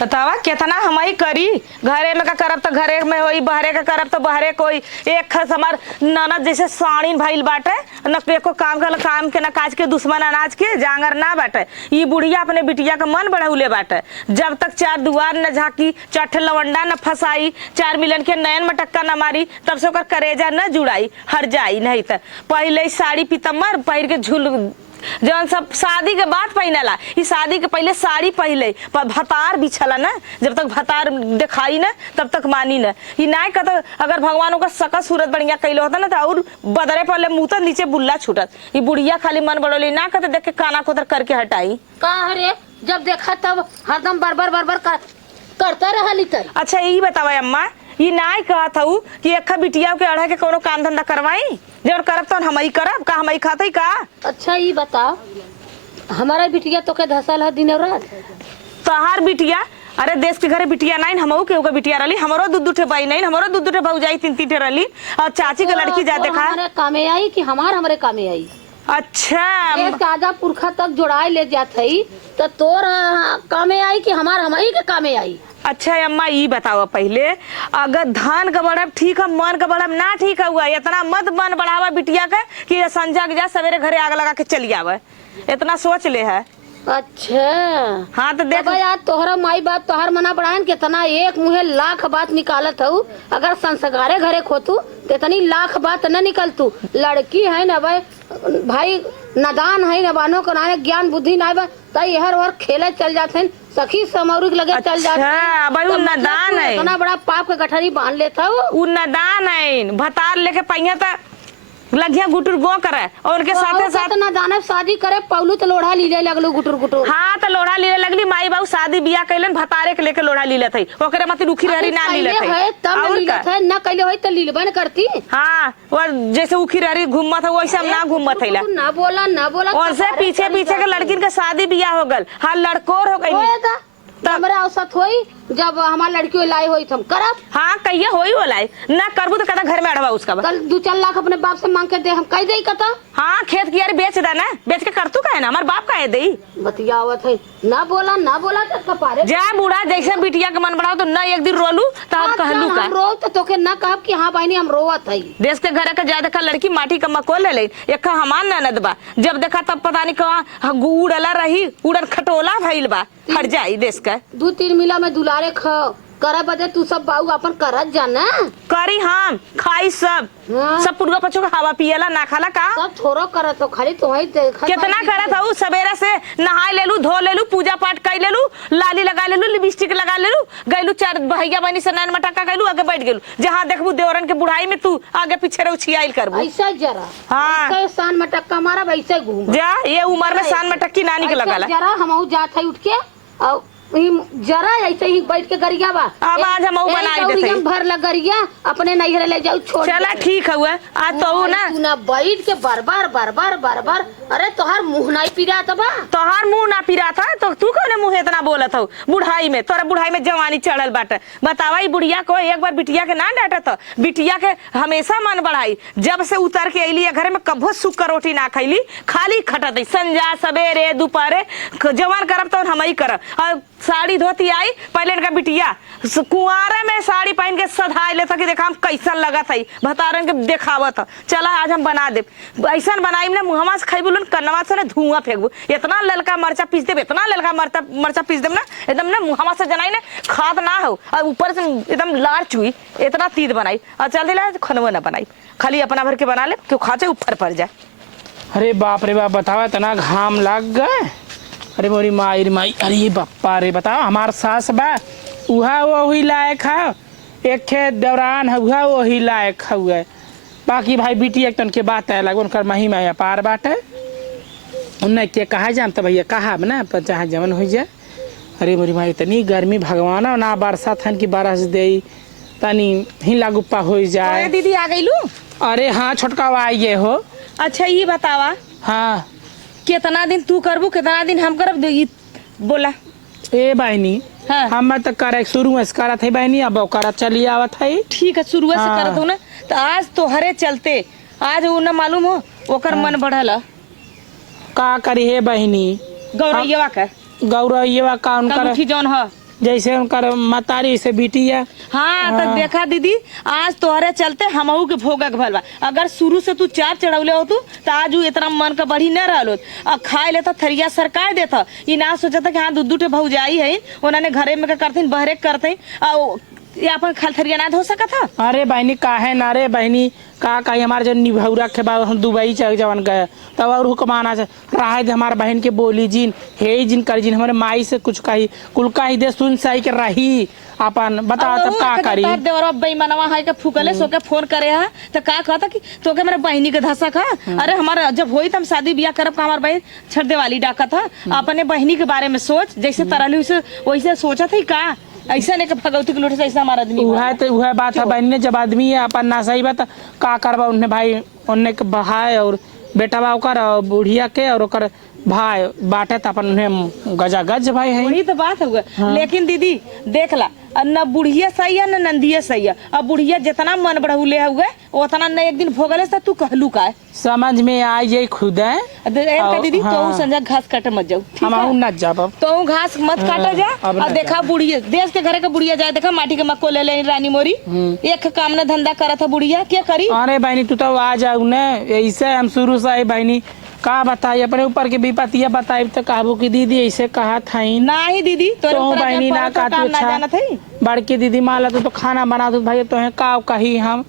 बतावा कितना हमारी करी। घरे में का करब तो घरे में होई, बहरे का करब तो बहरे कोई। एक खस हमार ननद जैसे साड़ीन भइल बाटे, न एको काम के न काज के, दुश्मन अनाज के जांगर ना बाटे। ये बुढ़िया अपने बिटिया का मन बढ़ौले बाटे। जब तक चार दुआर न झाकी, चट्ठे लवंडा न फसाई, 4 मिलन के नयन में टक्का न मारी, तब से ओकर करेजा न जुड़ाई, हर जाई। नहीं तो पहले साड़ी पीतम्बर पहिर के झूल जौन सब शादी के बाद पहनला, ई शादी के पहले साड़ी पहले पर भतार बिछला ना। जब तक भतार दिखाई ना तब तक मानी ना। ई नाय कहता अगर भगवान का सकत सूरत बढ़िया कैलो होता ना तो और बदरे पहले मुंह तक नीचे बुल्ला छूटत। ई बुढ़िया खाली मन बढ़ोली ना कहते देख के काना कोतर करके हटाई का रे। जब देखा तब हरदम बरबर करता रहली त। अच्छा यही बतावा अम्मा, ये नाय कहत हूँ कि एक बिटिया के अढ़ा के कोनो काम धंधा करवाई, जब करब तो हमई करब का, हमई खाते का। अच्छा ये बताओ, हमारा बिटिया तो के धसल है दिन और रात। तहार बिटिया, अरे देश के घरे बिटिया नहीं, हमहू के ओकर बिटिया रही। हमरो दू ठे भाई नहीं, हमरो दू ठे भौजाई 3 ठे रही। और चाची के लड़की जा देखा हमारे कामे आई कि हमारे कामे आई। अच्छा देश का आजा पुरखा तक जोड़ाई ले जात है तो तोर कामे आई कि हमारी के कामे आई। अच्छा अम्मा ये बताओ पहले, अगर धान का बढ़ब ठीक है, मन का बढ़ब ना ठीक हुआ, इतना मत मन बढ़ावा बिटिया का कि संजा के जा सवेरे घरे आग लगा के चली आवे, इतना सोच ले है। अच्छा हाँ तो देख यार, तोहरा माई बाप तोहर मना बढ़ान कितना एक मुहे लाख बात निकालत हूँ। अगर संस्कारे घरे खोतू तो इतनी लाख बात न निकलतू। लड़की है न भाई, नादान है न, बानो को ना ज्ञान बुद्धि ना तई हर वर खेले चल जाते हैं, सखी समौरी लगे चल जाते हैं। भाई नादान है, इतना बड़ा पाप के गठरी बांध लेता हूँ। नादान है, भतार लेके पहिया था लगिया गुटुर गो करे और उनके साथ साथ ना दानव शादी करे पौलू तो लोढ़ा लीले लगलो गुटुर गुटुर। हाँ तो लोढ़ा लीले लगली। माई बाबू शादी बियाह कैलन भतारे के लेके लोढ़ा लीले थे, ओकरे मत रुखी रहरी ना लीले थे। तब लीले थे ना कैले होई तो लीलबा न करती। हाँ और जैसे उखी रहरी घूमत है वैसे हम ना घूमत है। ना बोला और से पीछे के लड़किन के शादी बियाह हो गल। हाँ लड़कोर हो गई हमरा औसत होई जब हमार लड़की लाई होई तुम करब। हाँ कहिए होई वो लाई ना करबू तो कहता घर में अड़वा उसका कल 2-4 लाख अपने बाप से मांग के दे, हम कह दे कहता। हाँ खेत की यार बेच देना, बेच के करतू का है ना, हमारे बाप का है दे बतियावत है। ना बोला तो कपारे जा बूढ़ा जैसे बिटिया के मन बढ़ाओ तो ना एक दिन रोलू तो हम कहलू का रो तो तोके ना कहब कि हाँ बहनी हम रोवत है। देश के घर का जा देखा लड़की माटी का मको ले एक हमार ननद बा, जब देखा तब पता नहीं कहा उड़ला रही, उड़न खटोला भइल बा, हट जाई देश का। 2-3 मिला में दुलारे करे बदे तू सब बाऊ अपन करत जाना करी हम खाई सब सब पुरवा पछो का हवा पियला ना खाला का सब छोरो करत हो, खाली तो है कितना करत हूँ। सवेरे से नहाय लेलू, धो लेलू, पूजा पाठ कर लेलू, लाली लगा लेलू, लिपस्टिक लगा लेलू, गैलू 4 भैया बहनी से नैन मटका गैलू, आगे बैठ गेलू। जहाँ देखबू देवरन के बुढ़ाई में तू आगे पीछे रउछियाइल करबू। ऐसा जरा हाँ सान मटक्का मारा वैसे घूम जा, ये उम्र में सान मटक्की नानी के लगाला जरा हम जात है उठ के और जरा ऐसे ही बैठ के गरिया बा। अब आज हम बनाई देते भर लग गरिया अपने नैहरे ले जाऊ छोड़। चला ठीक हुआ आज तो ना बैठ के बार-बार अरे तोहार मुंह नहीं पिरा था बा। तोहार मुंह ना पिरा था तो तू कौन मुंह इतना बोलत हो बुढ़ाई में, तोरा बुढ़ाई में जवानी चढ़ल बाटे। बतावा बुढ़िया को एक बार बिटिया के ना डांटा तो बिटिया के हमेशा मन बढ़ाई। जब से उतर के अली घर में कभो सुख रोटी ना खैली, खाली खटत संजा सवेरे दोपहरे जवान करब तो हम ही करब। साड़ी धोती आई पहले इनका बिटिया कुंवारे में साड़ी पहन के सधाए लेता कि देखा हम कैसन लगा था, भतारन के देखावत। चला आज हम बना दे, ऐसा बनाई ना मुहमा से खाई बोलन कन्नवा से ना धुआं फेंकबू। इतना ललका मरचा पीस देब, इतना ललका मरचा पीस देब ना एकदम ना मुहमा से जनाई ना खाद ना हो और ऊपर से एकदम लार चुई, इतना तीत बनाई और चल दिला खनवा ना बनाई, खाली अपना भर के बना ले क्यों खा जाए ऊपर पड़ जाए। अरे बाप रे बाप, बतावा इतना घाम लग गए। अरे मोरी माई रे माई, अरे बापा रे बताओ हमार सास बा उहा वही लायक है, एक खेत दौरान है उहा वही लायक है। बाकी भाई बेटी एक तन के बात है लग उनकर मही में पार बाटे उन्हें के कहा जानता भैया कहा ना चाहे जमन हो जाए। अरे मोरी माई इतनी गर्मी भगवान ना बरसा थन की बरस दे तनी हिला गुप्पा हो जाए। दीदी आ गई लू? अरे हाँ छोटका आइए हो। अच्छा ये बतावा हाँ कितना दिन तू करबू कितना दिन हम करब बोला। ए बहनी हाँ। हम तो करे शुरू में करत है बहनी, अब करत चली आवत है। ठीक है शुरू से करत हो ना, तो आज तोहरे चलते आज वो न मालूम हो ओकर मन बढ़ल का करी है बहनी गौरैया का गौरैया का उनकर जौन है जैसे उनकर मतारी से बिटिया। हाँ तो देखा दीदी, आज तोहरे चलते हमहू के भोगक भल बा। अगर शुरू से तू चार चढ़ौले हो तू तो आज उ इतना मन का बढ़ी न रहलो। अब खाए लेता थरिया सरकार देता, ये ना सोचता कि हाँ दूध दूठे भौजाई है उन्होंने घरे में करते बहरे करते ये अपन खाल थरिया ना धो सका था। अरे बहनी काहे ना रे बहनी, का कही हमारे जो निभौरा के बाद हम दुबई चल जवन गए तब और हुक्माना से रहा दे हमारे बहन के बोली जिन हे जिन कर जिन हमारे माई से कुछ कही कुल कही दे सुन सही के रही अपन बता तब का करी। देवरा बेईमानवा है के फुकले सो के फोन करे है तो का कहता कि तो के मेरे बहनी के धसा खा। अरे हमारा जब होई तब शादी बियाह करब का हमार बहन छठ दिवाली डाका था। अपने बहनी के बारे में सोच, जैसे तरह वैसे सोचा थी का ऐसा नहीं भगवती के लोटे से ऐसा हमारा आदमी वह बात है बहन ने, जब आदमी है अपन ना सही बात का करबा उन्हें भाई उन्हें के भाई और बेटा बा ओकर बुढ़िया के और ओकर भाई बाटे तो अपन उन्हें गजा गज भाई है। वही तो बात है। हाँ। लेकिन दीदी देख ला न बुढ़िया सही है न नंदिया सही है। अब बुढ़िया जितना मन बढ़ौले हुए उतना न एक दिन भोगले से तू कहलू का समझ में आ ये खुद है दीदी। हाँ। तो संजा घास काटे मत जाओ, हम न जाब तो घास मत काटा जा। अब देखा बुढ़िया देश के घरे का बुढ़िया जाए, देखा माटी के मक्को ले ले रानी मोरी एक काम न धंधा करा था बुढ़िया क्या करी। अरे बहनी तू तो आ जाऊ न, ऐसे हम शुरू से बहनी का बताई अपने ऊपर के विपत्तियां बताई तो कहबो की दीदी ऐसे कहा था ना ही दीदी तो बहनी ना का जाना था बड़की दीदी माला तो खाना बना दो भाई तो का कही हम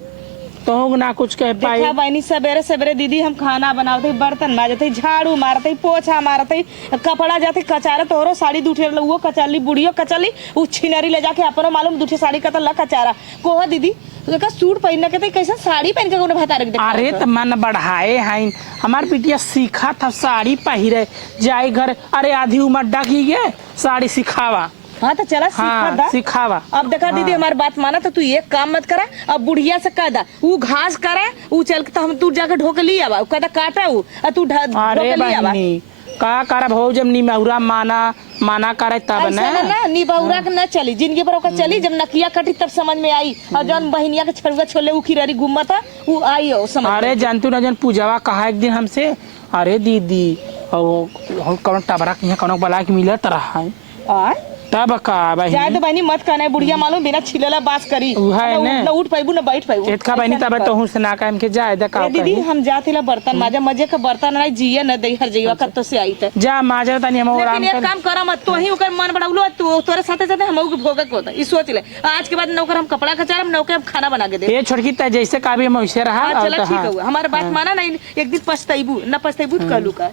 तो ना कुछ कह पाई। बहनी सवेरे सवेरे दीदी हम खाना बनाते बर्तन मारते झाड़ू मारते पोछा मारते कपड़ा जाते कचारे तोहरो साड़ी दूठे वो कचाली बुढ़ियो कचाली उ छिनरी ले जाके अपनो मालूम दूठे साड़ी का तो कचारा कोह दीदी तो सूट पहन के कैसे साड़ी पहन के कोने भाता रख दे। अरे तो मन बढ़ाए हैं हमार पिटिया सीखा था साड़ी पहिरे जाए घर। अरे आधी उम्र डाकी गए साड़ी सिखावा। हाँ तो चला हाँ, सिखावा। अब देखा दीदी हमारी बात माना तो तू एक काम मत करा। अब बुढ़िया से कह दा वो घास करे वो चल के हम तू जाकर ढोक ली आवा कहता काटा वो तू अरे बहनी का करब हो जब निमहुरा माना करे तब ना निबहुरा के न चली जिंदगी पर ओकर चली। जब नकिया कटी तब समझ में आई और जौन बहनिया के छड़ुआ छोले उखिररी घुमता वो आई हो समझ। अरे जानतू ना जन पूजावा कहा एक दिन हमसे अरे दीदी और कौन टबरा के कौन बला के मिलत रहा है तब का बहनी जाए तो बहनी मत कहना बुढ़िया मालूम बिना छिलेला बास करी न उठ पाइबू न बैठ पाइबू एतका बहनी तब तो हूं से ना कायम के जाए द का दीदी हम जातिला बर्तन माजे मजे का बर्तन नहीं जिए न दई हर जइवा कत से आई त जा माजे तनी हम आराम लेकिन एक काम करा मत तो ही ओकर मन बढ़ाउलो तो तोरे साथे साथे हमहू के भोगक होता ई सोच ले। आज के बाद नौकर हम कपड़ा कचारम नौकर हम खाना बना के दे ये छोटकी त जैसे का भी हम वैसे रहा। चलो ठीक है हमारे बात माना नहीं एक दिन पछताइबू न पछताइबू तो कहलू का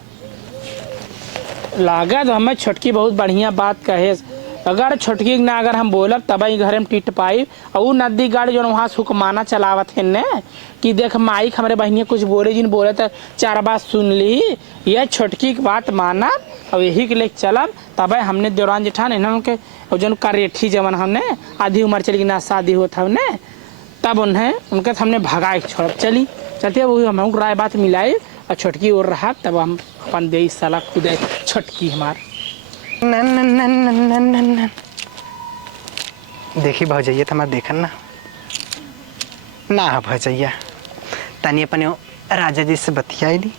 लागत हमें छोटकी बहुत बढ़िया बात कहे। अगर छोटकी ना अगर हम बोलब तब ही घर में टिट पाई और नदी गाड़ी जो वहाँ हुक्माना चलावत है ने कि देख माइक हमारे बहनिया कुछ बोले जिन बोले तो चार बात सुन ली यह छोटकी की बात माना और यही के लिए चलब। तब हमने दौरान जेठान इन्होंने के जो करेठी जवन हमने आधी उम्र चली ना शादी होता हमने तब उन्हें उनके हमने भगाए छोड़ चली चलते वही हम राय बात मिलाई और छोटकी और रहा तब हम अपन दे साला खुद छोटकी हमार न देखी भौजैया तो हमारे देखन ना भौजैया तनी अपने राजा जी से बतियाई ली।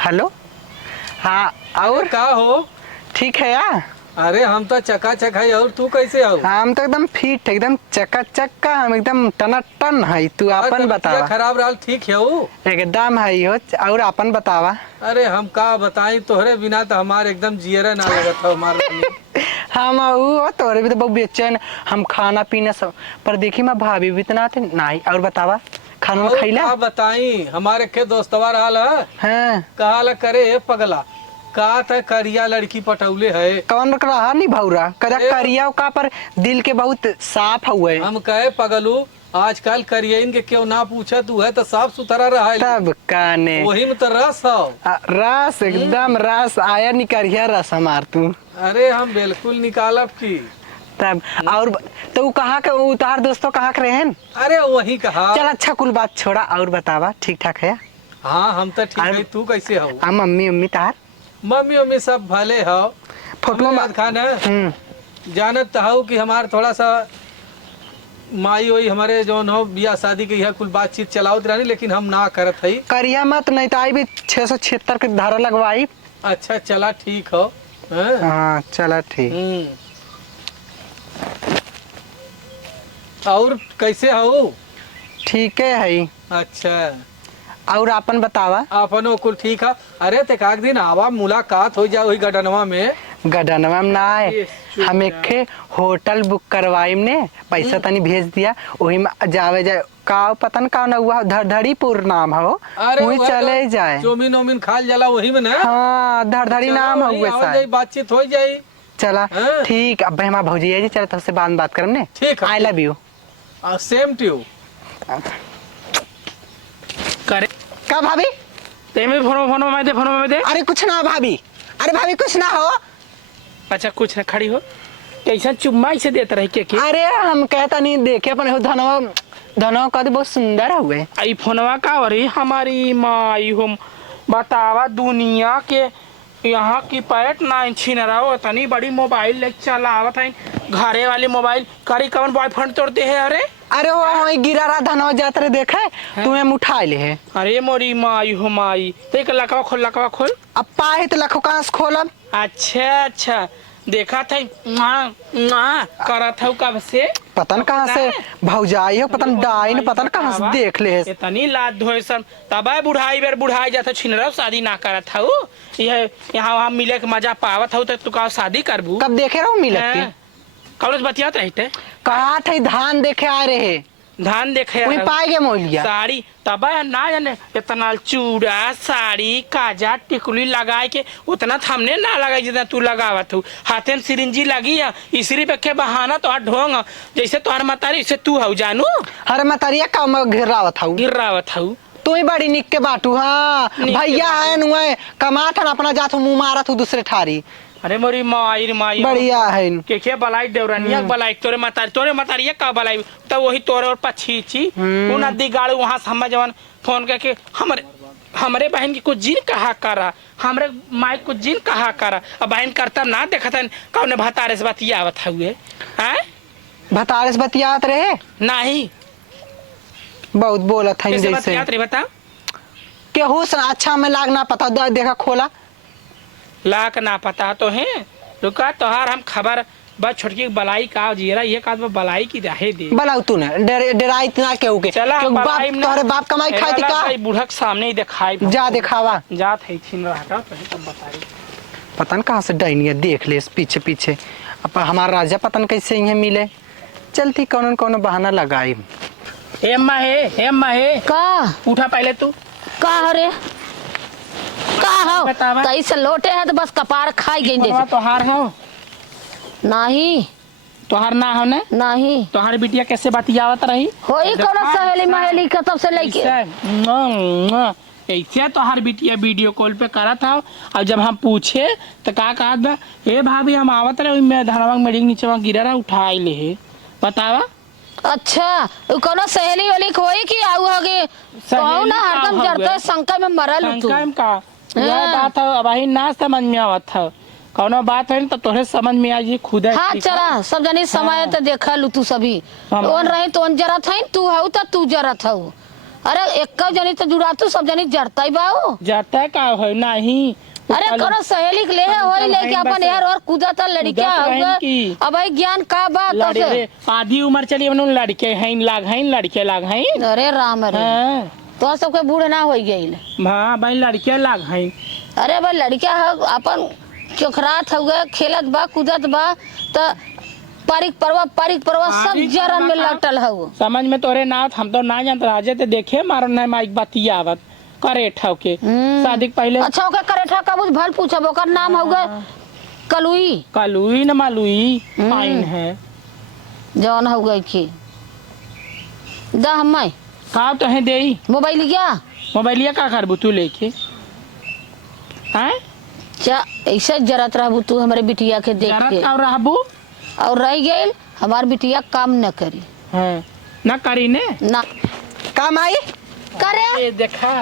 हेलो हाँ और का हो ठीक है यार। अरे हम तो चकाचक है और तू कैसे हो। हम तो एकदम फिट एकदम चकाचक हम एकदम टनाटन है। तू अपन बतावा। खराब रहल ठीक है वो एकदम है हो और अपन बतावा। अरे हम का बताई तोहरे बिना तो हमारे एकदम जियरा ना लगत हो हमारे हम वो तोरे भी तो बहुत बेचैन हम खाना पीना सब पर देखी मैं भाभी भी इतना थे नहीं। और बतावा खाना में खैला का बताई हमारे के दोस्तवा रहल है हाँ कहा करे पगला का त करिया लड़की पटौले है कौन रहा नहीं भौरा करिया का पर दिल के बहुत साफ हुए। हम कहे पगलू आजकल करियन के क्यों ना पूछे तू है तो साफ सुथरा रहा है तब काने वही में तो रस हो रस एकदम रस आया नहीं करिया रस हमार तू। अरे हम बिल्कुल निकालब की तब और तो कहाँ के उतार दोस्तों कहाँ के रहे। अरे वही कहा चल अच्छा कुल बात छोड़ा और बतावा ठीक ठाक है। हाँ हम तो ठीक है तू कैसे हो। मम्मी उम्मी तार मम्मी उम्मी सब भले हो। फोटो खाना जानत हो कि हमार थोड़ा सा माई वही हमारे जो हो बिया शादी के यह कुल बातचीत चलावत रहनी, लेकिन हम ना करत हई। करिया मत, नहीं तो आई भी 676 के धारा लगवाई। अच्छा चला ठीक हो। हाँ? हाँ चला ठीक। और कैसे हो? ठीक है। अच्छा और अपन बतावा। अपनो कुल ठीक है। अरे ते काक दिन आवा मुलाकात हो जाए वही गडनवा में। गडनवा में ना है, हम एक होटल बुक करवाई ने, पैसा तनी भेज दिया, वही में जावे जाए का पता न का ना हुआ, धड़धड़ीपुर नाम हो, वही चले जाए। चौमिन ओमिन खाल जाला वही में ना। हाँ धड़धड़ी नाम हुए साहब। बातचीत हो जाए। चला ठीक। अब हमारा भौजी है जी, चल तुझसे बात करम ने। ठीक है। I love you. Same to you. करे का भाभी? ते में फोनो में दे। अरे कुछ ना भाभी, अरे भाभी कुछ ना हो। अच्छा कुछ ना, खड़ी हो। कैसा चुम्मा इसे देते रहे के? अरे हम कहता नहीं, देखे अपन धनवा का बहुत सुंदर हुए। आई फोनवा का अरे हमारी माई हम बतावा दुनिया के यहाँ की पैट ना छीन रहा हो, इतनी बड़ी मोबाइल ले चला आवत है, घरे वाली मोबाइल करी कवन बॉयफ्रेंड तोड़ते है। अरे वो वही गिरा रहा धनवा जाते रहे, देखे तुम्हें उठा ले है। अरे मोरी माई हो माई, देख लकवा खोल। अब पाए तो लखो कहाँ से खोलब। अच्छा देखा था करा था कब से, पतन कहाँ से भौजाई हो, पतन डाइन, पतन कहाँ से देख ले है। इतनी लात धोए सन तब बुढ़ाई जाता छिन रहा, शादी ना करा था। यह यहाँ वहाँ मिले के मजा पावत हो, तो तू का शादी करबू? कब देखे रहो मिलत के? कॉलेज बतियात रहते कहा थे धान देखे आ रहे, धान देखे वही पाए गए मोलिया साड़ी, तब ना जाने इतना चूड़ा साड़ी काजा टिकुली लगाए के उतना हमने ना लगाई जितना तू लगावत हो। हाथे में सिरिंजी लगी है, इसरी पे के बहाना तो ढोंग जैसे तोहर मतारी इसे तू हो जानू। अरे मतरिया कम गिरावत हूँ तू ही बड़ी निक के बाटू। हाँ भैया है नुए कमात हन अपना जात मुँह मारत हूँ दूसरे ठारी। अरे मोरी माई बढ़िया है के बलाई देवरानिया बलाई तोरे मतारिया का बलाई, तो वही तोरे और पछीची वो नदी गाड़ी वहां से हम जवान फोन करके हमरे बहन की कुछ जीन कहा करा, हमरे माई कुछ जीन कहा करा। अब बहन करता ना देखा था कौन भतारे से बतियावत हुए हैं, भतारे से बतियात रहे नहीं बहुत बोलत है जैसे बता केहू अच्छा में लाग ना पता, देखा खोला लाक ना पता तो है। रुका तोहार हम खबर बस छोटकी बलाई का जीरा ये का बलाई की रहे दे बलाऊ तू ना डराई इतना केहू के तोहरे बाप कमाई खाई थी का बूढ़क सामने ही दिखाई जा दिखावा जा थे छिन रहा था तो तब बताई पता न कहाँ से डाइनिया देख ले पीछे अब हमारा राजा पतन कैसे यहाँ मिले। चलती कौन बहाना लगाई। एम्मा है का उठा पहले तू का रे का हो तैसे लोटे है तो बस कपार खाई गई जैसे। तोहार हो नहीं तोहार ना हो नहीं तोहार बिटिया कैसे बतियावत रही होई कोनो सहेली महेली के तब से लेके ऐसे तोहार बिटिया वीडियो कॉल पे करा था, और जब हम पूछे तो का कहा था हे भाभी हम आवत रहे मैं धनवा मेरी नीचे गिरा रहा उठा ले है बतावा। अच्छा कोनो सहेली वाली कोई की आऊ आगे तो ना हरदम जरते शंका में मरल तू का यह बात है। अब ही ना समझ में आवत था कौनो बात है तो तोरे समझ में आई खुद है। हाँ चला सब जनी समय तो देखा लू तू सभी ओन रही तो जरा था तू हऊ तो तू जरा था। अरे एक जनी तो जुड़ा तू सब जनी जरता ही बाऊ जाता का है नहीं। अरे करो सहेली ले होई लेके अपन यार और कूदा था लड़किया होगा। अब भाई ज्ञान का बात है आधी उम्र चली लड़के हैं लड़के लाग हैं। अरे राम रे तो सबके बूढ़ ना हो गई। हाँ भाई लड़के लाग हैं। अरे भाई लड़किया अपन चोखरात हुआ खेलत बा कूदत बा तो पारिक परवा सब जरन में लटल हो। समझ में तोरे ना हम तो ना जानते राजे ते देखे मारो ना माइक बतिया आवत करे ठाव के शादी पहले। अच्छा ओके करे ठा कबूज भल पूछब ओकर नाम होगा कलुई न मालुई पाइन है जौन हो गई की दा हम्मा का तो है देई मोबाइलिया का करबू तू लेके हैं चा ऐसे जरत रहबू तू हमारे बिटिया के देख के और रहबू और रह गई हमार बिटिया काम न करी है ना करी ने ना काम आई करे ये देखा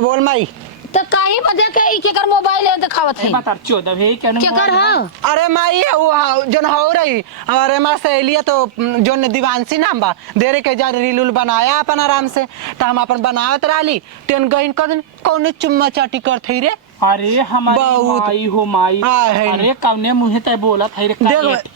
बोल माई तो काहे बजे के ई केकर मोबाइल है दिखावत है बता 14 है क्या केकर हां अरे माई वो जोन हो रही और हमार सहेलिया तो जोन दीवानसी नाम बा देरे के जा रील उल बनाया अपन आराम से तो हम अपन बनावत रहली तेन गइन कदन कौन चुम्मा चाटी करत रे अरे हमारी बहुत। माई हो माई हाँ, है। अरे कौने मुंह ते बोला था रे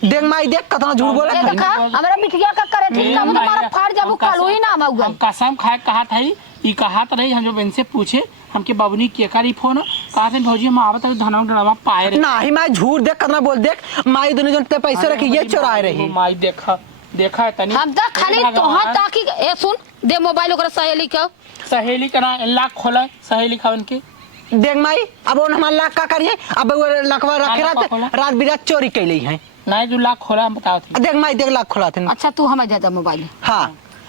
देख माई देख कतना झूठ बोला ये देखा हमरा बिटिया का करे ठीक काम तो मारा फाड़ जाबू कालू ही नाम आउगा हम कसम खाए कहा था ई कहा तो रही हम जो इनसे पूछे हमके बाबूनी के करी फोन कहा थे भौजी हम आवत धनवा डरावा पाए रे नहीं माई झूठ देख कतना बोल देख माई दोनों जन ते पैसे रखी ये चुराए रही माई देखा देखा तनी हम तो खाली तोहा ताकि ए सुन दे मोबाइल ओकरा सहेली का सहेली करा लाख खोला सहेली खावन के देख माई अब वो हमार लाख का करिए अब वो लखवा रखे रात बिरात चोरी कैली है नहीं 2 लाख खोला हम बताओ थे देख माई देख लाख खोला थे अच्छा तू हमें दे दे मोबाइल हाँ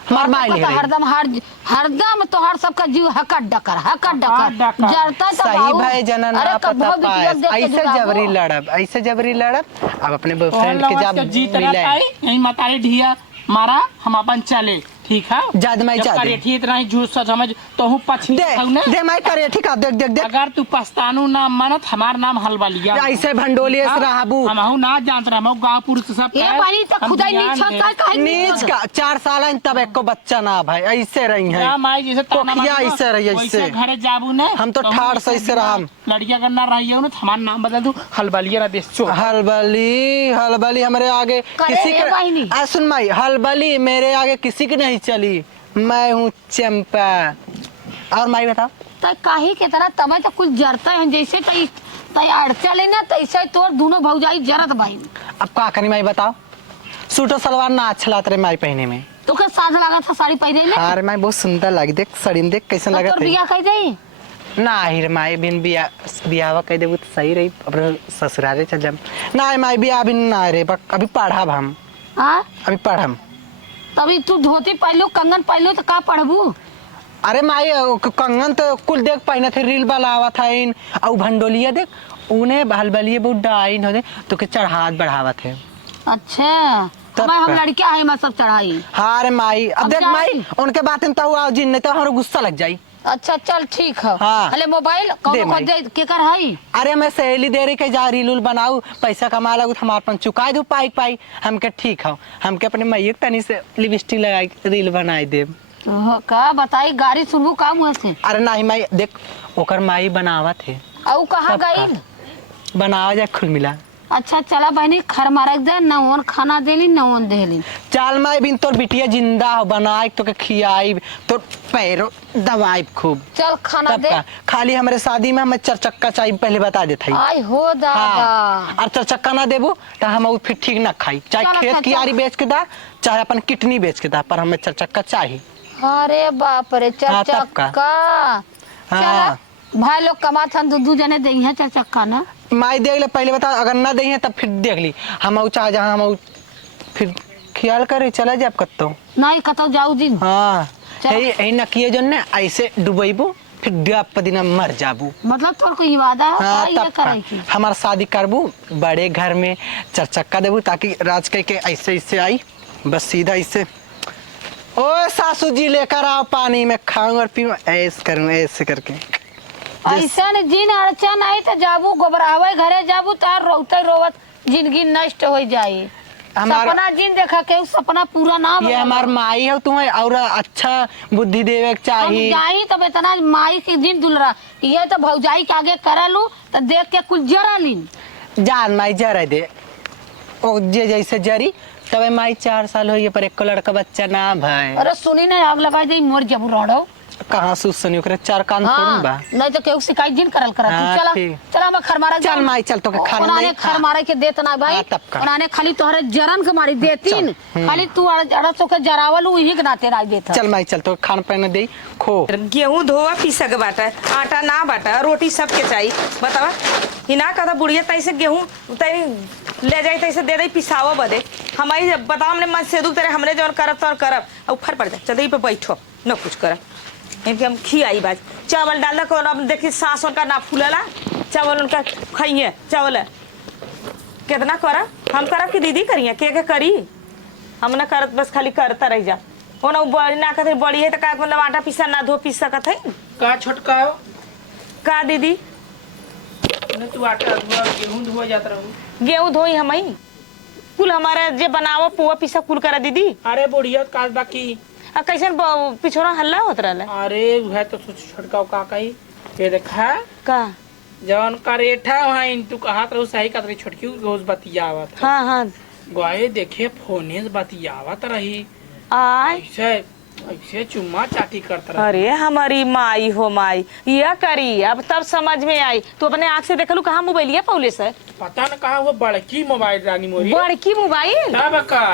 हमार माई ले रही हरदम तोहार सबका जीव हकट डकर जरता तो सही बाबू। भाई जना अरे ना कब्बो पता बिटिया देख पाए के ऐसे जुड़ाबो। ऐसे जबरी लड़ब अब अपने बॉयफ्रेंड के जब जीत मिले रहा नहीं मतारे ढिया मारा हम अपन चले ठीक है जाद माई जाद करेठी इतना ही झूठ सच समझ तो हूँ पछली देख माई करे ठीक है देख देख देख अगर तू पछतानू ना मानत हमार नाम हलवालिया ऐसे भंडोलिए से रहबू हम ना जानत रहे हम गांव पुरुष सब ये पानी तो खुदा ही नीच होता काहे नीच का 4 साल है तब एक को बच्चा ना भाई ऐसे रही है माई जैसे ताना कोखिया मारी ऐसे रही वैसे ऐसे घरे जाबू ने हम तो ठाड़ से ऐसे रहम लड़किया करना रही हो ना हमार नाम बदल दू हलवालिया ना देश चो हलबली हमारे आगे करे किसी ये बहिनी। के सुन माई हलबली मेरे आगे किसी की नहीं चली मैं हूँ चंपा और माई बताओ तो काहे के तरह तमे तो कुछ जरता है जैसे तई तई अड़चा लेना तैसे तोर दोनों भौजाई जरत भाई अब का करी माई बताओ सूट और सलवार ना अच्छा लगता रहे माई पहने में तो के साथ लगा था साड़ी पहने ले अरे माई बहुत सुंदर लगी देख साड़ी में देख कैसे लगा तोर बिया कह दई ना ही रे माई बिन बियाह कह देबू तो सही रही अपने ससुराले चल जाम ना माई बियाह अभी ना रे अभी पढ़ब हम हां अभी पढ़म तभी तू धोती पहलो कंगन पहलो तो का पढ़बू अरे माई कंगन तो कुल देख पहने थे रील वाला आवा था इन और भंडोलिया देख उन्हें बहलबलिए बहुत डाइन हो दे तो के चढ़ात बढ़ावा थे अच्छा तब हम का? लड़कियां हैं मैं सब चढ़ाई हाँ अरे माई अब अब देख जाई। माई उनके बात में तो जिन नहीं तो हमारा गुस्सा लग जाई अच्छा चल ठीक है हाँ। अरे मोबाइल दे कौन माई। दे के कर है अरे मैं सहेली दे रही के जा रील उल बनाऊ पैसा कमा लगू हमारे पन चुका दू पाई पाई हमके ठीक हो हमके अपने मैया तनी से लिपस्टिक लगा के रील बनाई दे तो का बताई गाड़ी सुनबू का मुंह से अरे नहीं माई देख ओकर माई बनावा थे औ कहां सब का। गई बनावा जाए खुल मिला अच्छा चला बहनी खर मारक दे न ओन खाना देली न ओन देली चाल माई बिन तोर बिटिया जिंदा हो बनाई तो के खियाई तो पैरो दवाई खूब चल खाना तब दे का खाली हमारे शादी में हमें 4 चक्का चाहिए पहले बता देते आई हो दादा हाँ और 4 चक्का ना देबू तो हम उ फिर ठीक ना खाई चाहे चल, खेत अच्छा, कियारी चल। बेच के दा चाहे अपन किडनी बेच के दा पर हमें 4 चक्का चाहिए अरे बाप रे चल हाँ, तब का। चक्का हाँ। चल भाई लोग कमात हन दू जने दई है चल चक्का ना माई देख ले पहले बता अगर ना दही तब फिर देख ली हम चाहे जहाँ हम फिर ख्याल करे चला जाए कत्तो नहीं कतो जाऊ दिन हाँ चल। यही नकिए जो ने ऐसे डुबेबू फिर डप दिन मर जाबू मतलब तोर कोई वादा है हाँ ये तब का करे की हमारा शादी करबू बड़े घर में 4 चक्का देबू ताकि राज कह के ऐसे ऐसे आई बस सीधा ऐसे ओ सासू जी लेकर आओ पानी में खाऊं और पीऊं ऐसे करूं ऐसे करके ऐसा ने जिन अड़चन आई तो जाबू गोबरावे घरे जाबू तार रोते रोवत जिंदगी नष्ट हो जाए हमारा- सपना जिन देखा के उ सपना पूरा ना ये हमार माई है तुम्हें और अच्छा बुद्धि देवे के हम चाहिए जाई तब इतना माई के दिन दुलरा ये तो भौजाई के आगे करलू तो देख के कुछ जरा लीन जान माई जरा दे ओ जे जैसे जरी तबे माई 4 साल हो पर एक लड़का बच्चा ना भाई अरे सुनी ना आग लगा दे मोर जबू रोड़ो कहाँ सुसनी ओकरे 4 कान थोड़ी बा नहीं तो केहू शिकायत जिन करल करा हाँ, तू चला ठीक। चला मैं खर मारा चल माई, चल तोके खाना उन्होंने नहीं, खर हाँ। मारे के देत ना भाई हाँ, तब का। उन्होंने खाली तोहरे जरन के मारी देतीन खाली तू अड़ा चोके जरावल उही के नाते राय देत चल माई चल तो खान पान दे खो गेहूं धोवा पीसक बाटा आटा ना बाटा रोटी सबके चाहिए बतावा हिना कदा बुढ़िया तैसे गेहूं तई ले जाई तैसे दे दई पिसावा बदे हमारी बता हमने मन से तेरे हमने जौन करब तौन करब और फर पड़ जा चल पे बैठो न कुछ करब इनके हम खियाई बाज चावल डाल दो अब देखी सांस उनका ना फूलला चावल उनका खाइए चावल कितना करब हम करब कि दीदी करिए के करी हम ना करत बस खाली करता रह जा वो ना बड़ी ना कहते बड़ी है तो का मतलब आटा पीसा ना धो पीस सकत है का छोटका का दीदी न तू आटा धोआ गेहूं धोआ जात रहू। गेहूं धोई हम ही कुल हमारे जे बनावो पुआ पिसा कुल करा दीदी। अरे बुढ़िया काज बाकी। आ कैसन पिछोड़ा हल्ला होत रहला अरे वह तो छटकाव का कही ये देखा का। जवन करेठा वहाँ तू कहत रहू सही कतरी छोटकी रोज बतियावत। हाँ हाँ गए देखे फोने से बतियावत रही आय। ऐसे ऐसे चुम्मा चाटी करता रही। अरे हमारी माई हो माई यह करी अब तब समझ में आई। तू अपने आँख से देखलू कहाँ मोबाइलिया पौले से पता न कहा वो बड़की मोबाइल रानी मोरी बड़की मोबाइल। तब का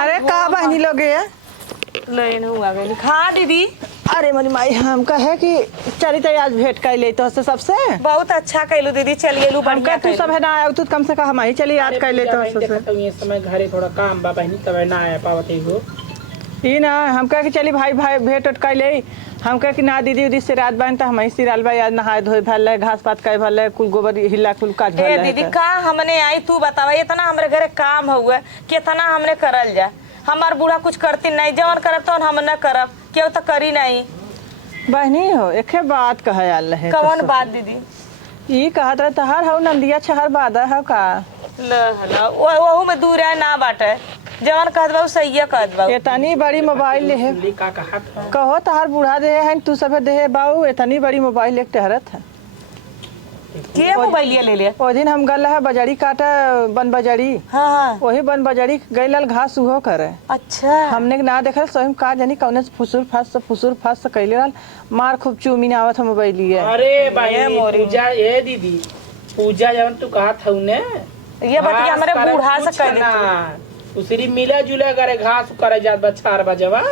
अरे का बहनी लोग ये लेन हुआ गई खा दीदी। अरे मोरी माई हम कहे कि चली तो आज भेंट कर ले तो सबसे बहुत अच्छा कहलू दीदी चलिए लू हम बढ़िया तू सब है ना आया तू कम से कम हम ही चली आज कर ले तो सबसे ये समय घरे थोड़ा काम बा बहनी तब ना आया पावत हो। ई ना हम कहे कि चली भाई भाई भेंट उठ कर ले। हम कहे कि ना दीदी उदी से रात बन तो हम ही सिराल भाई आज नहाए धोए भल घास पात कर भल कुल गोबर हिला कुल काट ए भल दीदी का हमने आई तू बतावा इतना हमरे घरे काम हुआ कितना हमने करल जा। हमार बूढ़ा कुछ करती नहीं जवन करब तो हम न करब केहू तो करी नहीं। बहनी हो एक बात कहे आल रहे कौन बात दीदी। ई कहत रहे तहार हो नंदिया छहर बादा है का वहू में दूर है ना बाटे जवन कहत बा सही कहत बा। इतनी बड़ी मोबाइल ले है दिल्ली का कहा था कहो तहार बूढ़ा दे है तू सब दे है बाऊ इतनी बड़ी मोबाइल एक टहरत है। के मोबाइलिया ले लिया। ओ दिन हम गल है बजड़ी काटा बन बजड़ी हाँ हाँ वही बन बजड़ी गई घास उहो करे। अच्छा हमने ना देखल स्वयं का जानी कौने से फुसुर फास कैले रहल मार खूब चूमी आवत है मोबाइलिए। अरे भाई पूजा ये दीदी पूजा जवन तू कहा था उन्हें ये बतिया हमारे बूढ़ा से कह दे उसरी मिला जुला करे घास करे जात बा 4 बजवा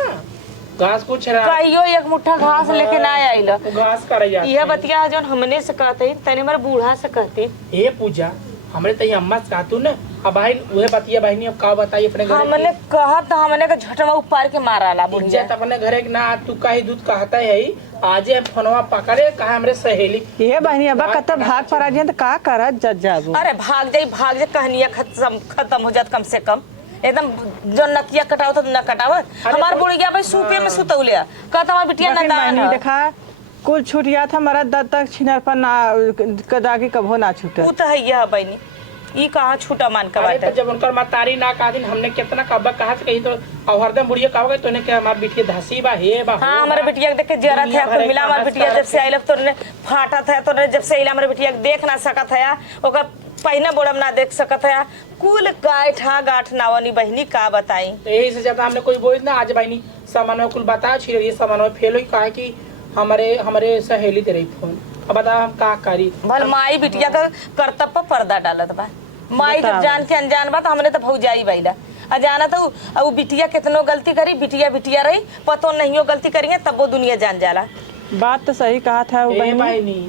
घास कुछ रहा कहियो एक मुट्ठा घास लेके ना आइल। घास करे जात यह बतिया जौन हमने से कहते तने हमारे बूढ़ा से कहते। ए पूजा हमरे तई अम्मा से कहतू न अब भाई उहे बतिया बहनी अब का बताई अपने घर हमने कहा तो हमने का झटवा ऊपर के माराला बुढ़िया। इज्जत अपने घरे के ना तू काहे दूध कहता है आजे हम फोनवा पकड़े कहा हमरे सहेली ये बहनी अब कत भाग पड़ा तो का करत जज जाबू। अरे भाग जाए कहानियां खत्म हो जात कम से कम एकदम जो नकिया कटाओ तो न कटावत। हमार बुढ़िया भाई सूपे में सुतौलिया कहता हमार बिटिया ना दान बहनी देखा कुल छुटिया था मरा दद तक छिनर पर ना कदागी कभो ना छूटे। ऊ तो है यह बहनी ई कहाँ छूटा मान का अरे बात है। तो जब उनकर मातारी ना कहा दिन हमने कितना कब्बा कहा से कही तो और हरदम बुढ़िया कहा गई तूने क्या हमार बिटिया धसी बा हे बा हाँ हमारे बिटिया देख के जरा थे कुल मिला हमारे बिटिया जब से आइल तो फाटा था तो जब से आइल हमारे बिटिया देख ना सकत है ओकर पहिना बोड़म ना देख सकत है कुल गाठा गाठ नावनी बहनी का बताई। तो यही से ज्यादा हमने कोई बोल ना आज बहनी सामान में कुल बताया छिड़ ये सामान में फेल हुई कहा कि हमारे सहेली दे रही फोन अब बता हम का करी। भल माई बिटिया का कर्तव्य पर पर्दा डालत बा। माई जब जान के अनजान बा तो हमने तो भौजाई बैला अजाना तो वो बिटिया कितनो गलती करी बिटिया बिटिया रही पतो नहीं हो गलती करिए तब वो दुनिया जान जाला। बात तो सही कहा था वो बहनी। बहनी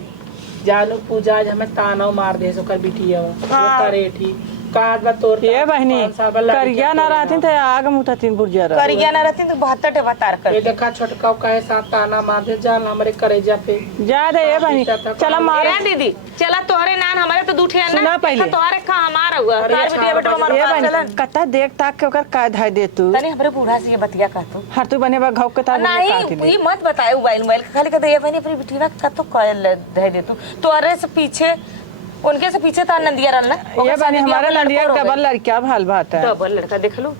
जानो पूजा आज हमें ताना मार दे सो कर बिटिया हाँ। करेठी काट बा तोर ये बहनी करिया ना रहती तो आग मुठतीन बुर्जा रह करिया ना रहती तो 72 बता कर। ये देखा छोटका कहे साथ ताना मार दे जान हमारे करेजा पे जा दे ये बहनी चला मार दीदी चला तोहरे नान हमारे तो दूठे है सुना ना पहले। तोहरे का हमारा हुआ तार बिटिया बेटा हमारा ये पास चलन बहनी कता देख ताक के ओकर का धाय दे तू तनी हमरे बूढ़ा से ये बतिया कहतो हर तू बने बा घाव के ता नहीं ये मत बताए मोबाइल मोबाइल खाली कहते ये बहनी अपनी बिटिया का तो कॉल दे दे तू तोहरे से पीछे उनके से पीछे था नंदिया रल ना ये बहनी हमारे लड़िया डबल लड़किया भाल बात है डबल लड़का देख लो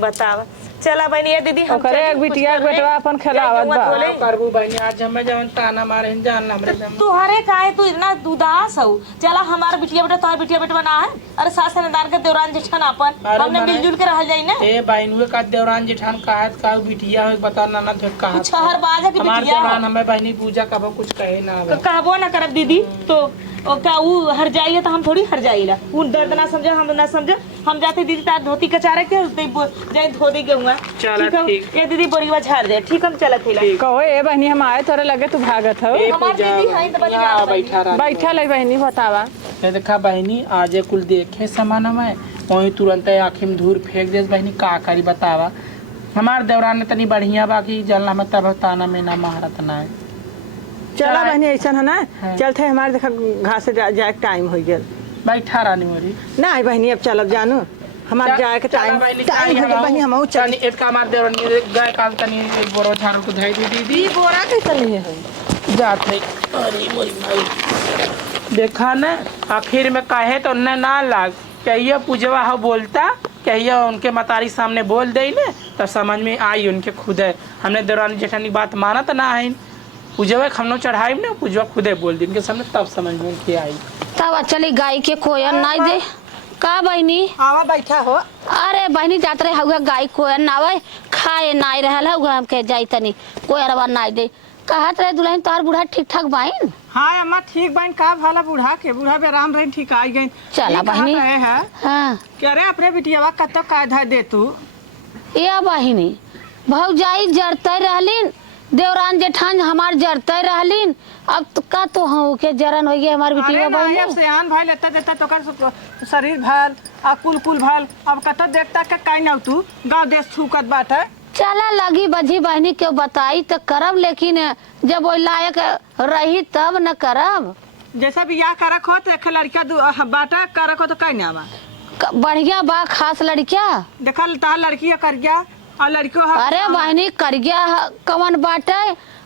बतावा चला बहनी ये दीदी हम ओकरे एक बिटिया एक बेटवा अपन खेलावत बा करबू बहनी आज हमें जवन ताना मारे जान हमरे तुहरे काहे तू इतना उदास हो। चला हमारा बिटिया बेटा तोहर बिटिया बेटवा ना है अरे सास नदान के देवरान जेठन अपन हमने मिलजुल के रहल जाई ना। ए बहनुए का देवरान जेठान कहा का बिटिया हो बता ना तो कहा छहर बाजा की हमार बिटिया देवरान हमें बहनी पूजा का कुछ कहे ना कहबो ना करब दीदी तो का ऊ हर जाइए तो हम थोड़ी हर जाइला ऊ दर्द ना समझे हम ना समझे हम जाते दीदी तार धोती कचारे के जाई धो दे गेहुआ ठीक ये दीदी बोरीवा झाड़ दे ठीक हम चलत हिला कहो ए बहनी हम आए तोरे लगे तू भागत हो हमार दीदी है तो बतिया बैठा रहा बैठा ले बहनी बतावा ये देखा बहनी आजे कुल देखे सामान में वही तुरंत आँखी में धूल फेंक दे बहनी का करी बतावा हमार देवरान ने तनी बढ़िया बाकी जलना में तब ताना में ना महारत ना है चला बहनी ऐसा है ना चलते हमारे देखा घास से जाए टाइम हो गया बैठा रानी मोरी ना बहनी अब चलब जानू हमारे जाए के टाइम टाइम हो गया बहनी हम चल एक का हमार देवरानी गाय काल तनी एक बोरो झाड़ू को धई दी दीदी बोरा कैसे लिए है जात है। अरे मोरी भाई देखा ना आखिर में कहे तो ना लाग कहिए पूजवा हो बोलता कहिए उनके मतारी सामने बोल दे ने तो समझ में आई उनके खुद है। हमने दौरान जेठानी बात माना तो ना है पूजवा खमनो चढ़ाई ना पूजवा खुदे बोल दी इनके सामने तब समझ में उनकी आई। तब चली गाय के कोयन नहीं दे का बहनी आवा बैठा हो। अरे बहनी जात रहे हुआ गाय कोयन नावे खाए नाई रहल हुआ हम के जाई तनी कोयरवा नाई दे कहत रहे दुल्हन तोहर बूढ़ा ठीक ठाक बाइन। हाँ अम्मा ठीक बाइन का भाला बूढ़ा के बूढ़ा भी आराम रही ठीक आई गई। चला बहनी रहे है हाँ क्या रे अपने बिटियावा कतो का धा दे तू ये बहनी भौजाई जरते रहलीन देवरान जेठान हमार जरते रहलीन अब तो का तो हाँ के जरन हो गया हमार बिटिया अरे नहीं, अब बहनी सियान भाई लेता देता तो कर शरीर भल आ कुल कुल भल अब कतो देखता के काई ना तू गांव देश छूकत बात है। चला लगी बजी बहनी के बताई तो करब लेकिन जब वो लायक रही तब न करब। जैसा भी या करक हो तो एक लड़किया बाटा करक हो तो काई ना बा बढ़िया बा खास लड़किया देखा ता लड़की कर गया और लड़कियों अरे बहनी कर गया कवन बाटे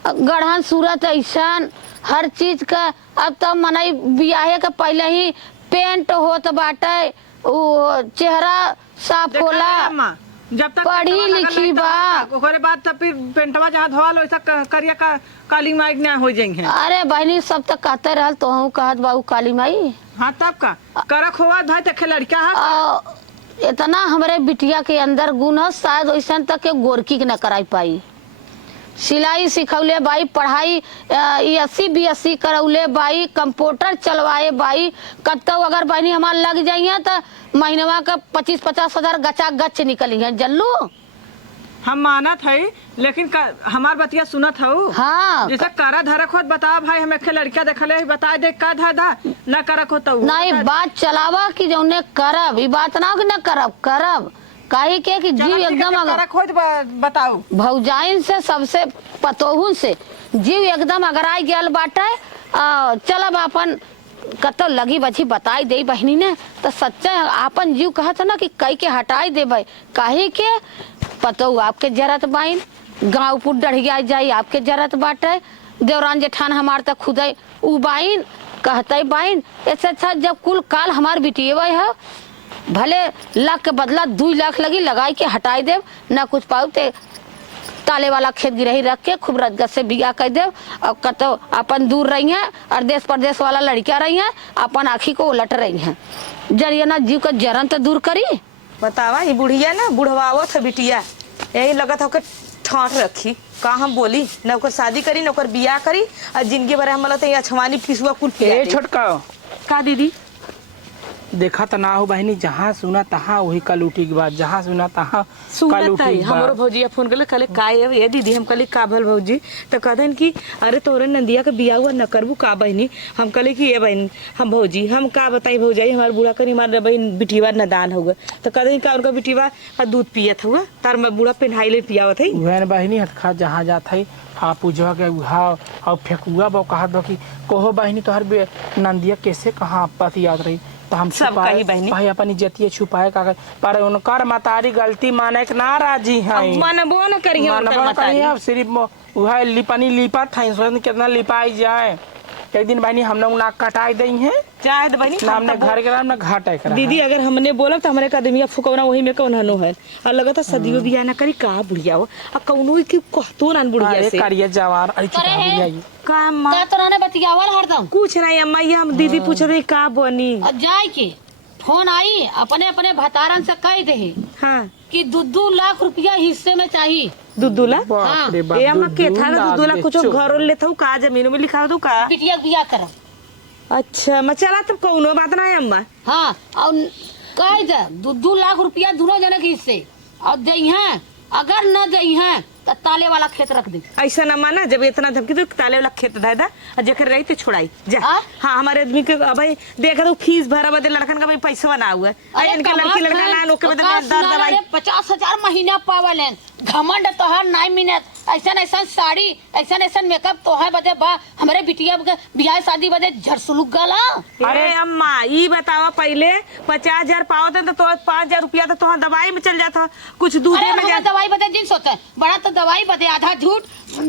गढ़न सूरत ऐसन हर चीज का अब तो मनई बियाहे के पहले ही पेंट होत बाटे वो चेहरा साफ होला जब तक पढ़ी लिखी बा ओकरे बाद तब फिर पेंटवा जहाँ धोल वैसा करिया का काली माई ना हो जाएंगे। अरे बहनी सब तक कहते रहल तो हूँ कहत बाबू काली माई हाँ तब का करक हुआ धोए तो लड़का है आ, इतना हमारे बिटिया के अंदर गुण है शायद वैसा तक के गोरकी के न कराई पाई। सिलाई सिखौले बाई पढ़ाई 80-82 करौले बाई कंप्यूटर चलवाए बाई कतो अगर बहनी हमार लग जाइए तो महीनवा का 25-50 हजार गचा गच निकली है जल्लू। हम मानत है लेकिन हमार बतिया सुनत हो हाँ जैसे करा धरक हो बता भाई हम एक लड़का देखले बता दे का धा न करक होता नहीं बात चलावा कि जो ने करब ई बात ना कि न करब करब काहे के कि जीव एकदम अगर खोज बताओ भौजाइन से सबसे पतोहुन से जीव एकदम अगर आई गल बाटे चलब अपन कतो लगी बची बताई दे बहनी ने तो सच्चा अपन जीव कहत ना कि कई के हटाई देबे काहे के पतो आपके जरत बाइन गाँव पुट डढ़िया जाई आपके जरत बाटे देवरान जेठान हमार तक खुदे उ बाइन कहते बाइन ऐसे अच्छा जब कुल काल हमार बिटिएवे है भले लाख के बदला 2 लाख लगी लगाई के हटाई देव ना कुछ पाऊ ते ताले वाला खेत गिरही रख के खूब रजगत से बिया कर देव और कतो अपन दूर रही हैं और देश प्रदेश वाला लड़कियां रही हैं अपन आँखी को उलट रही हैं जरिए ना जीव का जरन तो दूर करी। बतावा ये बुढ़िया ना बुढ़वावत है बिटिया यही लगत है ठाट रखी का हम बोली न ओकर शादी करी न ओकर बियाह करी और जिंदगी भर हम तो अछवानी फिसुआ कुल पिया छोटका का दीदी देखा तो ना हो बहनी जहाँ सुना तहाँ वही कलूटी की बात जहाँ सुना तहाँ सुनता है हमारो भौजिया फोन कर कले का ये दीदी हम कले का भल भौजी तो कहते कि अरे तोरे नंदिया के बिया हुआ न करबू का बहनी हम कले कि ये बहन हम भौजी हम का बताई भौजाई हमारे बूढ़ा करी हमारे बहन बिटिवा नदान हुआ तो कहते का उनका बिटिवा दूध पियत हुआ तार मैं बूढ़ा पिन्हाई ले पियावत है वह बहनी हटखा जहाँ जात है हाँ पूजवा के और फेंकुआ बो कहत बो कि कोहो बहनी तोहर नंदिया कैसे कहाँ पति याद रही तो हम सब कही बहनी भाई अपन इज्जतिये छुपाए का पर उनकर मतारी गलती माने के ना राजी है मानबो न करी अब सिर्फ वह लिपनी लिपत है सोचन कितना लिपाई जाए एक दिन बहनी हम लोग नाक कटाई दी है चाहे तो बहनी हमने घर के नाम ना घाटा करा दीदी अगर हमने बोला तो हमारे कदमिया फुकौना वही में कौन हनो है और लगा था सदियों बिया ना करी का बुढ़िया हो और कौनो की कहतो ना बुढ़िया से करिए जवान अरे चुप बुढ़िया का अम्मा का तोरा ने बतियावल हरदम कुछ नहीं अम्मा ये हम दीदी पूछ रही का बनी जाए के फोन आई अपने अपने भतारन से कह दे हाँ कि 2 लाख रुपया हिस्से में चाहिए दुदुला हाँ। ए अम्मा के था ना दुदुला कुछ घरों लेता हूँ का जमीनों में लिखा दो का बिटिया बिया कर। अच्छा मैं चला तब कौनो बात ना है अम्मा हाँ और कह दे 2 लाख रुपया दोनों जने के हिस्से और दई हैं अगर न दई हैं तो ताले वाला खेत रख दे ऐसा ना माना जब इतना धमकी तो ताले वाला खेत दे दा और जेकर रही तो छोड़ाई जा हाँ हमारे आदमी के भाई देखा तो फीस भरा बदे लड़कन का भाई पैसा ना हुआ है इनके लड़की लड़का ना नौके बदे 50,000 महीना पावल घमंड तोहर 9 मिनट ऐसा ऐसा साड़ी ऐसा ऐसा मेकअप तो है बदे बा हमारे बिटिया के बियाह शादी बदे झरसुलुक गला। अरे अम्मा ई बतावा पहले 50,000 पाओ थे तो 5,000 रुपया तो तुहां दवाई में चल जाता कुछ दूधे अरे में हमारा जा दवाई बदे दिन सोते हैं। बड़ा तो दवाई बदे आधा झूठ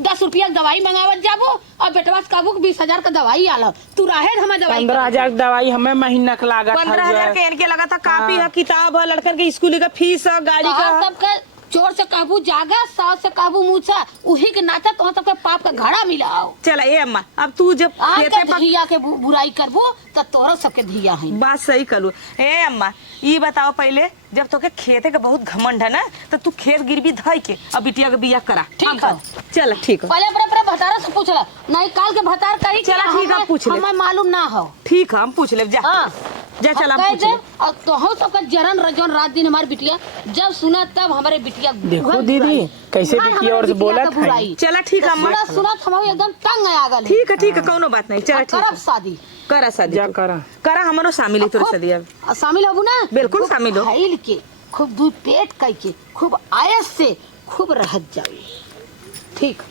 10 रुपया की दवाई मंगावत जाबो और बेटवा से काबू 20,000 का दवाई आला तू राहे हमार दवाई 15,000 दवाई हमें महीना का लागत 15,000 के इनके लगा था कापी है किताब है लड़कन के स्कूल का फीस है गाड़ी का कहा सबका चोर से काबू जागा सास से काबू मूछा उही के नाता तो सबके पाप का घड़ा मिलाओ। चला ए अम्मा अब तू जब आज खेते के धिया के बुराई करबो तो तोरा सबके धिया है। बात सही करू ए अम्मा ई बताओ पहले जब तोके खेते का बहुत घमंड है ना तो तू खेत गिरवी धई के अब बिटिया के बियाह करा ठीक है। चल ठीक है पहले अपने भतारा से पूछला नहीं काल के भतार कही चला ठीक है, पूछ ले। हमें मालूम ना हो। ठीक है हम पूछ ले जा हाँ जा चल हम कह पूछ दे ले और तोहू सबका जरन रजन रात दिन हमारी बिटिया जब सुना तब हमारे बिटिया देखो बुराई। दीदी, कैसे हाँ, बिटिया हमारे और से बिटिया बोलत का बुराई। है। चला ठीक है अम्मा सुना सुना हम एकदम तंग आ गए। ठीक है कौनो बात नहीं चला ठीक करब है शादी करा शादी जा तू। करा करा हमरो शामिल है तोर शादी अब शामिल हबू ना बिल्कुल खूब शामिल हो। खाइल के खूब दूध पेट कई के खूब आयस से खूब रहत जावी। ठीक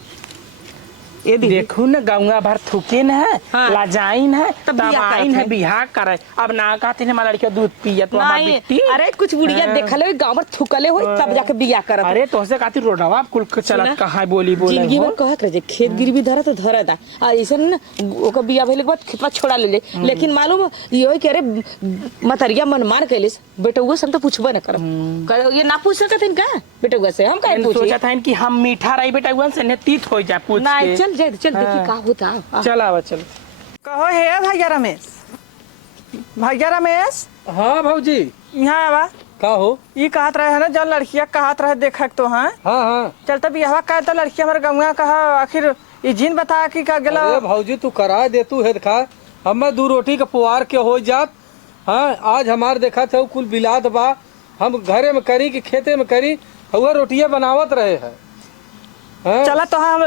ये दीदी देखू न गौवा भर थुके न है हाँ। लाजाइन है तब तब बियाह आइन करत है है। बिहार करे अब ना कहते हमारा लड़किया दूध पिया तो हमार नहीं बेटी अरे कुछ बुढ़िया हाँ। देखले हो गांव में थुकले हो तब जाके बियाह करत अरे तोसे खातिर रोडवा कुल के सुना? चलत कहाँ बोली बोले जिंदगी हो भर कहत रहे खेत गिरवी धरा तो धरा दा आ ऐसा न ओकर बियाह भइले के बाद खेतवा छोड़ा ले लेकिन मालूम ये कि अरे मतरिया मन मार कैलिस बेटौआ से हम तो पूछबे न करब ये ना पूछ सकत का बेटौआ से हम काहे पूछी सोचा था कि हम मीठा रही बेटा उन से तीत हो जा पूछ नहीं के चल चल देखी हाँ। का होता चल आवा चल कहो हे भैया रमेश भैया रमेश हाँ भाजी यहाँ आवा का हो ये कहत रहे है ना जब लड़किया कहत रहे देखक तो हाँ हाँ हाँ चलता बियाह का तो लड़की हमारे गंगा कहा आखिर ये जिन बता कि का गेला अरे भाजी तू करा दे तू हेद खा हमें 2 रोटी के पुआर के हो जात। हाँ आज हमार देखा था कुल बिलात बा हम घरे में करी कि खेते में करी हुआ रोटियां बनावत रहे हैं। हाँ? चला तो हम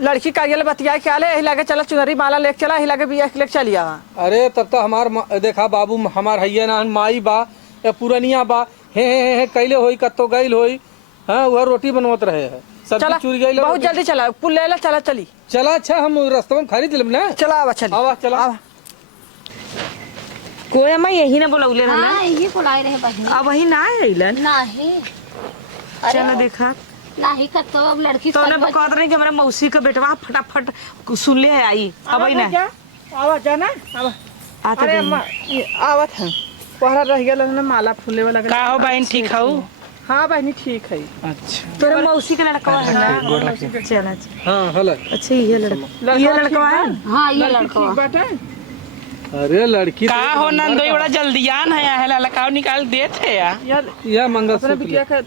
लड़की का गेला बतिया के आले यही लागे चला चुनरी माला लेके चला यही लागे बियाह के लेके चलिया अरे तब तो हमार देखा बाबू हमार हैया ना माई बा या पुरनिया बा हे कैले होई कत्तो गइल होई। हाँ वह रोटी बनवत रहे है चला सब्जी चूर गइल बहुत जल्दी चला पुल ले ला चला चली चला अच्छा हम रास्ते में खरीद लेम ना। चला आवा चली आवा चला आवा कोई मैं यही ना बोलौले रहला हाँ यही बुलाए रहे बहनी अब वही ना आइलन नहीं चलो देखा नहीं का तो अब लड़की तो ने सब कहत रहे कि हमरा मौसी का बेटवा फटाफट सुन ले आई अब ही ना आवा जाना आवा आते अरे गई। अम्मा ये आवत है पहरा रह गया ना माला फूले वाला का हो बहन ठीक हो हाँ बहनी ठीक है अच्छा तोरे मौसी का लड़का है ना चला हाँ हला अच्छा ये लड़का है हाँ ये लड़का ठीक बाटे अरे लड़की का हो नंदोई बड़ा जल्दियान है यहाँ ललकाव निकाल देते यार यार यह अपने मंगलसूत्र बिटिया का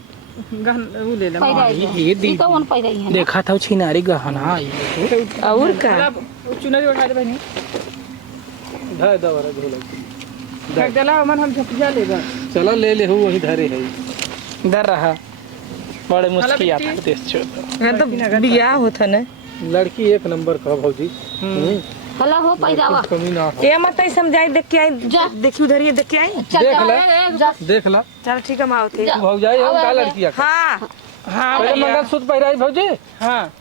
गहन वो ले ले पैदा ये दी तो उन पैदा ही है देखा था छिनारी गहना ये और का वो चुनरी उठा दे बहनी धर दवर ढोलक ढक देला मन हम झपझा लेगा चला ले ले वही धरे है। डर रहा बड़े मुश्किल आता देश छोड़ मैं तो बियाह होता ना लड़की एक नंबर का भौजी हला हो पैदा हुआ कमी ना हो। ये मत समझाई देख के आई जा। देखी उधर ये देख के आई देख ले देख ला चल ठीक है माँ थे भौजाई हम का लड़की है हाँ हाँ पहले भैया मंगलसूत्र पहराई भौजी। हाँ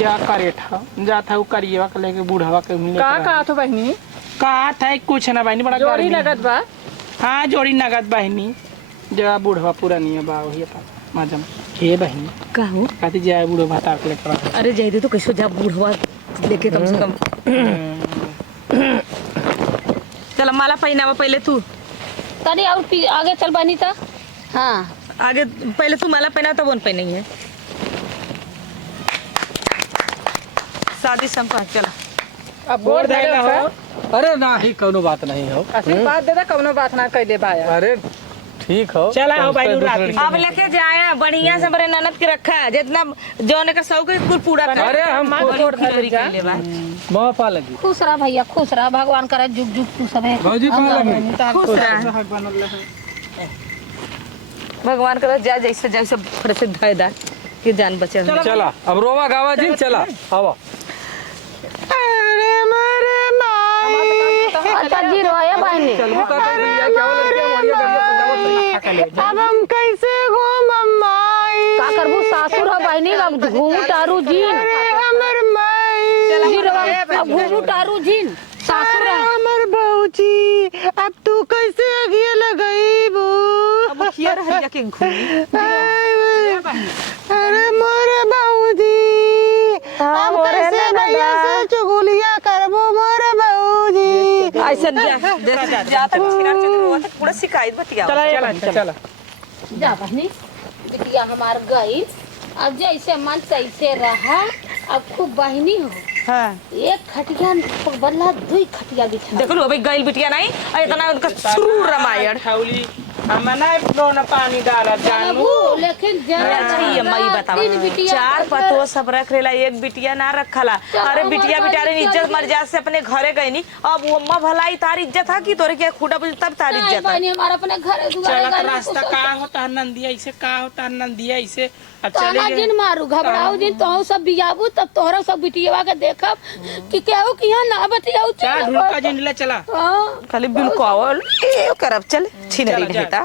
जा करे था जा था वो करिएवा के लेके बूढ़वा के मिले का कहा तो बहनी कहा था कुछ ना बहनी बड़ा जोड़ी गर्मी। लगत बा हाँ जोड़ी नगद बहनी जब बूढ़वा पूरा नहीं है बा वही मजम हे बहनी का हो कहती जाए बूढ़ो भाता के लेकर आ। अरे जाई दे तो कैसे जा बूढ़वा लेके कम से कम चल माला पहनावा पहले तू तनी और आगे चल बनी था हाँ आगे पहले तू माला पहना तब वन पहनी है शादी संपन्न चला अब बोर दे धरे हो। हो अरे ना ही कोनो बात नहीं हो। आशीर्वाद दे दे कवनो बात ना कैले बाया अरे ठीक हो चला हो भाई रात में। अब लेके जाए बढ़िया से बड़े ननद के रखा है जितना जौन का शौक है कुल पूरा कर अरे हम माँ पा लगी खुश रहा भैया खुश रहा भगवान करे जुग जुग तू सब है भौजी पा लगी खुश रह भगवान का जा जैसे जैसे प्रसिद्ध है दा कि जान बचे चला अब रोवा गावा जी चला आवा अरे मेरे माई अच्छा जी रोया बहनी चलबो का कर भैया क्या वाला क्या बढ़िया बढ़िया सजावट अब हम कैसे घूम माई का करबू सासुर हो घूमू टारू जीन हमर माई घूमू टारू जीन सासुर हमर बहूजी अब तू कैसे आगे लगई बो अब किया रहिया के घूमी अरे मोरे बहूजी अब कैसे भैया से चुगलिया करबो मोरे बहूजी ऐसे जा तक छिरा चल पूरा शिकायत बतिया चला जा बहनी बिटिया हमार गई अब जैसे मन तैसे रहा अब खूब बहनी हो हां एक खटिया बदला दुई खटिया बिछा देखो लो भाई गइल बिटिया नहीं और इतना उनका शुरू रामायण खौली हम ना दोनों पानी डाला जानू लेकिन अच्छा ये मई बतावा चार पतो सब रख लेला एक बिटिया ना रखला अरे बिटिया बिटारे इज्जत मर्यादा से अपने घरे गई नी अब वो अम्मा भलाई तार इज्जत है कि तोरे के खुदा बुझ तब तार इज्जत है बहनी हमारा अपने घर चला रास्ता का होता नंदिया ऐसे का होता नंदिया ऐसे अब चले ताना दिन मारू घबराऊ दिन तो सब बियाबू तब तोहरा सब बिटिया के देखब कि केहू कि यहाँ ना बतियाऊ चल ढुलका जिंडला चला हां खाली बिल्कुल ए करब चल छीन रही नहीं था